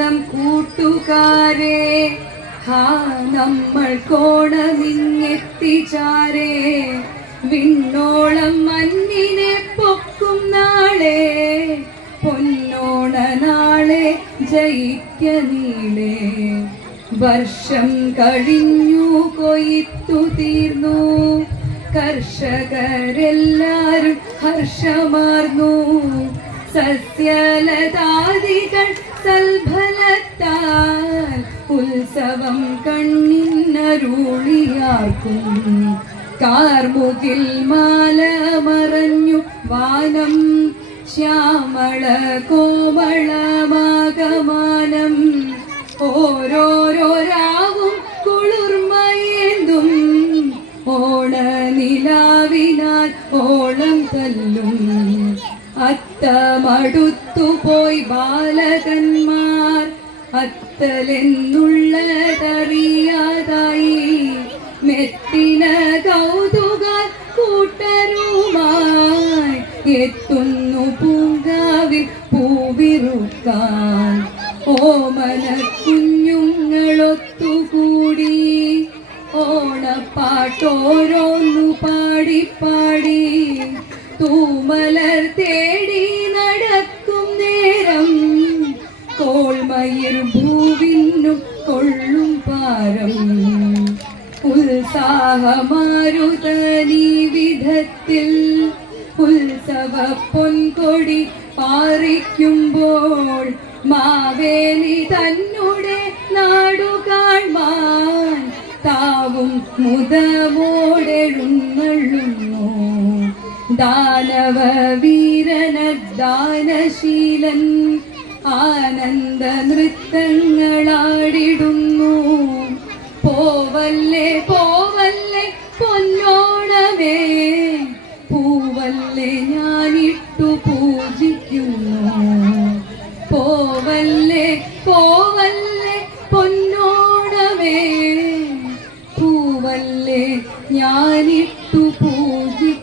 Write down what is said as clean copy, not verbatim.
സ്വന്തം കൂട്ടുകാരെ ഹാ നമ്മൾ കോണമിങ്ങെത്തിച്ചാരേ വിണ്ണോളം മഞ്ഞിനെ പൊക്കും നാളെ പൊന്നോണ നാളെ ജയിക്ക നീളെ വർഷം കഴിഞ്ഞു കൊയ്ത്തു തീർന്നു കർഷകരെല്ലാരും ഹർഷമാർന്നു സസ്യലതാദികൾ സൽഫലത്താൽ ഉത്സവം കണ്ണിനരുളിയാർക്കും കാർമുകിൽ മാല മറഞ്ഞു വാനം ശ്യാമള കോമളമാകമാനം ഓരോരോ രാവും കുളിർമയേന്തും ഓണനിലാവിനാൽ ഓളം തല്ലും അത്തമടുത്തുപോയി ബാലകന്മാർ അത്തലെന്നുള്ളതറിയാതായി മെത്തിന കൗതുക കൂട്ടരുമായി എത്തുന്നു പൂങ്കാവിൽ പൂവിറുക്കാൻ ഓമന കുഞ്ഞുങ്ങളൊത്തുകൂടി ഓണപ്പാട്ടോരോന്നു പാടിപ്പാടി തൂമലർ തേടി നടക്കും നേരം കോൾമയിർ ഭൂവിന്നു കൊള്ളും പാരം ഉത്സാഹമാരുതനീ വിധത്തിൽ ഉത്സവ പൊൻകൊടി പാറിക്കുമ്പോൾ മാവേലി തന്നെ നാടു കാൺമാൻ താവും മുദമോടെഴുന്നള്ളുന്നു ദാനവ വീരനദാനശീലൻ ആനന്ദ നൃത്തങ്ങളാടിടുന്നു പോവല്ലേ പോവല്ലേ പൊന്നോണമേ പൂവല്ലേ ഞാനിട്ടു പൂജിക്കുന്നു പോവല്ലേ പോവല്ലേ പൊന്നോണമേ പൂവല്ലേ ഞാനിട്ടു പൂജിക്കുന്നു